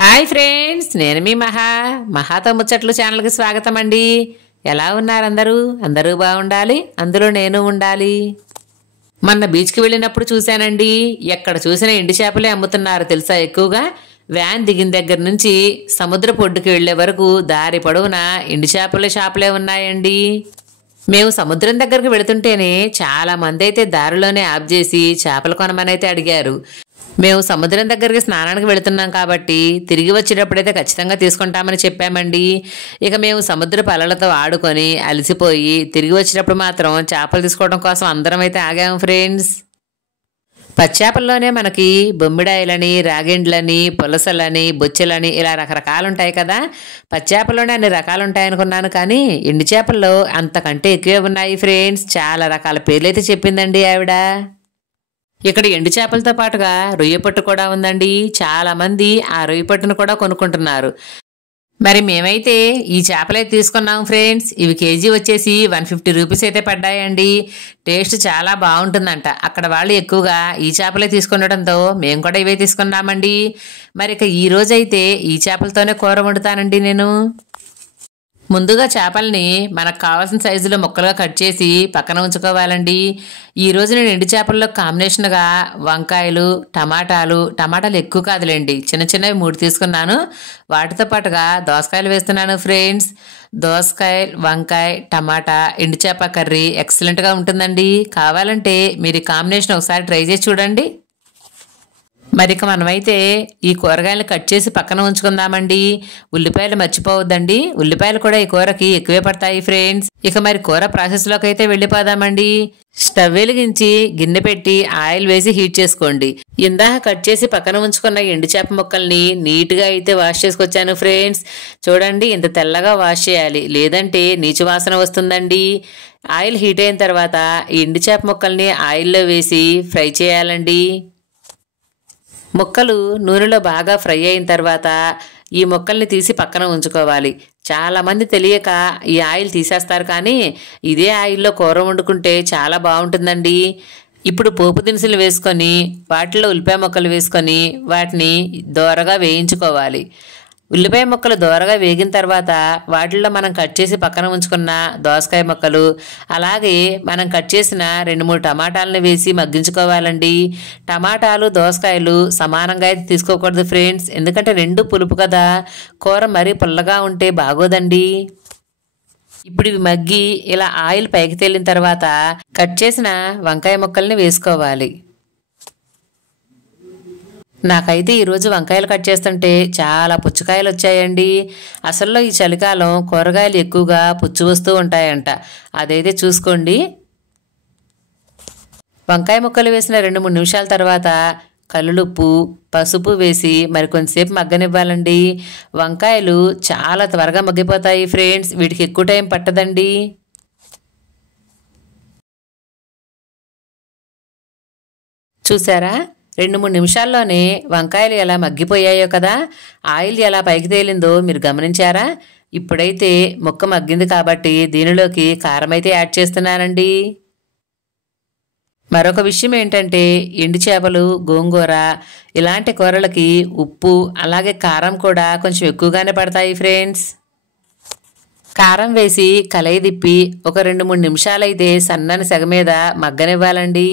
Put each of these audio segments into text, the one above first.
Hi friends, నేను మీ మహాతో ముచ్చట్లు ఛానల్కి స్వాగతం అండి. ఎలా ఉన్నారు అందరూ? అందరూ బాగుండాలి, అందులో నేను ఉండాలి. మొన్న బీచ్కి వెళ్ళినప్పుడు చూశానండి, ఎక్కడ చూసినా ఎండు చేపలే అమ్ముతున్నారు తెలుసా. ఎక్కువగా వ్యాన్ దిగిన దగ్గర నుంచి సముద్ర పొడ్డుకి వెళ్లే వరకు దారి పొడవునా ఎండు చేపల షాపులే ఉన్నాయండి. మేము సముద్రం దగ్గరకు వెళుతుంటేనే చాలా మంది అయితే దారిలోనే ఆఫ్ చేసి చేపలు కొనమని అయితే అడిగారు. మేము సముద్రం దగ్గరికి స్నానానికి వెళుతున్నాం కాబట్టి తిరిగి వచ్చేటప్పుడైతే ఖచ్చితంగా తీసుకుంటామని చెప్పామండి. ఇక మేము సముద్రపు అలలతో ఆడుకొని అలసిపోయి తిరిగి వచ్చేటప్పుడు మాత్రం చేపలు తీసుకోవడం కోసం అందరం అయితే ఆగాము ఫ్రెండ్స్. పచ్చేపల్లోనే మనకి బొమ్మిడాయిలని, రాగిండ్లని, పులసలని, బొచ్చెలని ఇలా రకరకాలు ఉంటాయి కదా. పచ్చేపల్లోనే అన్ని రకాలు ఉంటాయనుకున్నాను, కానీ ఎండు చేపల్లో అంతకంటే ఎక్కువే ఉన్నాయి ఫ్రెండ్స్. చాలా రకాల పేర్లు అయితే చెప్పిందండి ఆవిడ. ఇక్కడ ఎండు చేపలతో పాటుగా రొయ్య పట్టు కూడా ఉందండి. చాలా మంది ఆ రొయ్య పట్టును కూడా కొనుక్కుంటున్నారు. మరి మేమైతే ఈ చేపలే తీసుకున్నాం ఫ్రెండ్స్. ఇవి కేజీ వచ్చేసి 150 రూపీస్ అయితే పడ్డాయండి. టేస్ట్ చాలా బాగుంటుందంట. అక్కడ వాళ్ళు ఎక్కువగా ఈ చేపలే తీసుకుండటంతో మేము కూడా ఇవే తీసుకున్నామండి. మరి ఇక ఈ రోజైతే ఈ చేపలతోనే కూర వండుతానండి నేను. ముందుగా చేపల్ని మనకు కావాల్సిన సైజులో ముక్కలుగా కట్ చేసి పక్కన ఉంచుకోవాలండి. ఈరోజు నేను ఎండు చేపల్లో కాంబినేషన్గా వంకాయలు, టమాటాలు ఎక్కువ కాదులేండి, చిన్న చిన్నవి 3 తీసుకున్నాను. వాటితో పాటుగా దోసకాయలు వేస్తున్నాను ఫ్రెండ్స్. దోసకాయ, వంకాయ, టమాటా, ఎండు చేప కర్రీ ఎక్సలెంట్గా ఉంటుందండి. కావాలంటే మీరు ఈ కాంబినేషన్ ఒకసారి ట్రై చేసి చూడండి. మరి ఇక మనమైతే ఈ కూరగాయలు కట్ చేసి పక్కన ఉంచుకుందామండి. ఉల్లిపాయలు మర్చిపోవద్దండి, ఉల్లిపాయలు కూడా ఈ కూరకి ఎక్కువే పడతాయి ఫ్రెండ్స్. ఇక మరి కూర ప్రాసెస్లోకి అయితే వెళ్ళిపోదామండి. స్టవ్ వెలిగించి గిన్నె పెట్టి ఆయిల్ వేసి హీట్ చేసుకోండి. ఇందాక కట్ చేసి పక్కన ఉంచుకున్న ఎండు చేప ముక్కల్ని నీట్గా అయితే వాష్ చేసుకొచ్చాను ఫ్రెండ్స్. చూడండి, ఇంత తెల్లగా వాష్ చేయాలి, లేదంటే నీచు వాసన వస్తుందండి. ఆయిల్ హీట్ అయిన తర్వాత ఈ ఎండు చేప ముక్కల్ని ఆయిల్లో వేసి ఫ్రై చేయాలండి. ముక్కలు నూనెలో బాగా ఫ్రై అయిన తర్వాత ఈ ముక్కల్ని తీసి పక్కన ఉంచుకోవాలి. చాలామంది తెలియక ఈ ఆయిల్ తీసేస్తారు, కానీ ఇదే ఆయిల్లో కూర వండుకుంటే చాలా బాగుంటుందండి. ఇప్పుడు పోపు దినుసులు వేసుకొని వాటిలో ఉల్లిపాయ ముక్కలు వేసుకొని వాటిని దోరగా వేయించుకోవాలి. ఉల్లిపాయ ముక్కలు దోరగా వేగిన తర్వాత వాటిల్లో మనం కట్ చేసి పక్కన ఉంచుకున్న దోసకాయ ముక్కలు, అలాగే మనం కట్ చేసిన 2-3 టమాటాలను వేసి మగ్గించుకోవాలండి. టమాటాలు, దోసకాయలు సమానంగా అయితే తీసుకోకూడదు ఫ్రెండ్స్, ఎందుకంటే 2 పులుపు కదా. కూర మరీ పుల్లగా ఉంటే బాగోదండి. ఇప్పుడు ఇవి మగ్గి ఇలా ఆయిల్ పైకి తేలిన తర్వాత కట్ చేసిన వంకాయ ముక్కల్ని వేసుకోవాలి. నాకైతే ఈరోజు వంకాయలు కట్ చేస్తుంటే చాలా పుచ్చకాయలు వచ్చాయండి. అసల్లో ఈ చలికాలం కూరగాయలు ఎక్కువగా పుచ్చు వస్తూ ఉంటాయంట, అదైతే చూసుకోండి. వంకాయ ముక్కలు వేసిన 2-3 నిమిషాల తర్వాత కల్లుప్పు, పసుపు వేసి మరి కొంచెంసేపు మగ్గనివ్వాలండి. వంకాయలు చాలా త్వరగా మగ్గిపోతాయి ఫ్రెండ్స్, వీటికి ఎక్కువ టైం పట్టదండి. చూసారా, 2-3 నిమిషాల్లోనే వంకాయలు ఎలా మగ్గిపోయాయో కదా. ఆయిల్ ఎలా పైకి తేలిందో మీరు గమనించారా? ఇప్పుడైతే ముక్క మగ్గింది కాబట్టి దీనిలోకి కారం అయితే యాడ్ చేస్తున్నానండి. మరొక విషయం ఏంటంటే, ఎండు చేపలు, గోంగూర ఇలాంటి కూరలకి ఉప్పు అలాగే కారం కూడా కొంచెం ఎక్కువగానే పడతాయి ఫ్రెండ్స్. కారం వేసి కలయి తిప్పి ఒక 2-3 నిమిషాలైతే సన్నని సెగ మీద మగ్గనివ్వాలండి.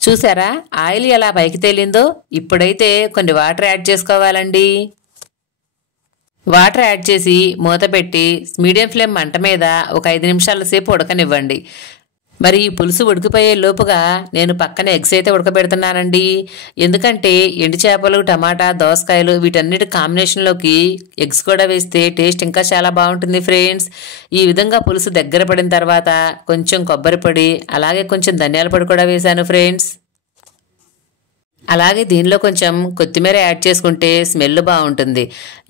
చూసారా ఆయిల్ ఎలా పైకి తేలిందో? ఇప్పుడైతే కొన్ని వాటర్ యాడ్ చేసుకోవాలండి. వాటర్ యాడ్ చేసి మూత పెట్టి మీడియం ఫ్లేమ్ మంట మీద ఒక 5 నిమిషాల సేపు ఉడకనివ్వండి. మరి ఈ పులుసు ఉడికిపోయే లోపుగా నేను పక్కన ఎగ్స్ అయితే ఉడకబెడుతున్నానండి. ఎందుకంటే ఎండు చేపలు, టమాటా, దోసకాయలు వీటన్నిటి కాంబినేషన్లోకి ఎగ్స్ కూడా వేస్తే టేస్ట్ ఇంకా చాలా బాగుంటుంది ఫ్రెండ్స్. ఈ విధంగా పులుసు దగ్గర పడిన తర్వాత కొంచెం కొబ్బరి పొడి అలాగే కొంచెం ధనియాల పొడి కూడా వేశాను ఫ్రెండ్స్. అలాగే దీనిలో కొంచెం కొత్తిమీర యాడ్ చేసుకుంటే స్మెల్ బాగుంటుంది.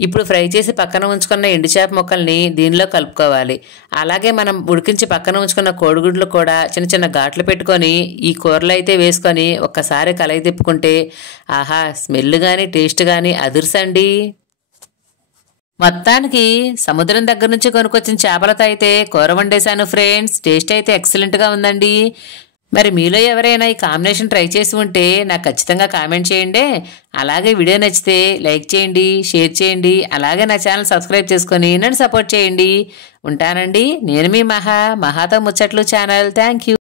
ఇప్పుడు ఫ్రై చేసి పక్కన ఉంచుకున్న ఎండు చేప ముక్కల్ని దీనిలో కలుపుకోవాలి. అలాగే మనం ఉడికించి పక్కన ఉంచుకున్న కోడిగుడ్లు కూడా చిన్న చిన్న ఘాట్లు పెట్టుకొని ఈ కూరలో అయితే వేసుకొని ఒక్కసారి కలయి తిప్పుకుంటే ఆహా, స్మెల్ కానీ టేస్ట్ కానీ అదుర్సండి. మొత్తానికి సముద్రం దగ్గర నుంచి కొనుక్కొచ్చిన చేపలతో అయితే కూర వండేశాను ఫ్రెండ్స్. టేస్ట్ అయితే ఎక్సలెంట్గా ఉందండి. మరి మీలో ఎవరైనా ఈ కాంబినేషన్ ట్రై చేసి ఉంటే నాకు ఖచ్చితంగా కామెంట్ చేయండి. అలాగే వీడియో నచ్చితే లైక్ చేయండి, షేర్ చేయండి, అలాగే నా ఛానల్ సబ్స్క్రైబ్ చేసుకొని నన్ను సపోర్ట్ చేయండి. ఉంటానండి. నేను మీ మహాతో ముచ్చట్లు ఛానల్. Thank you.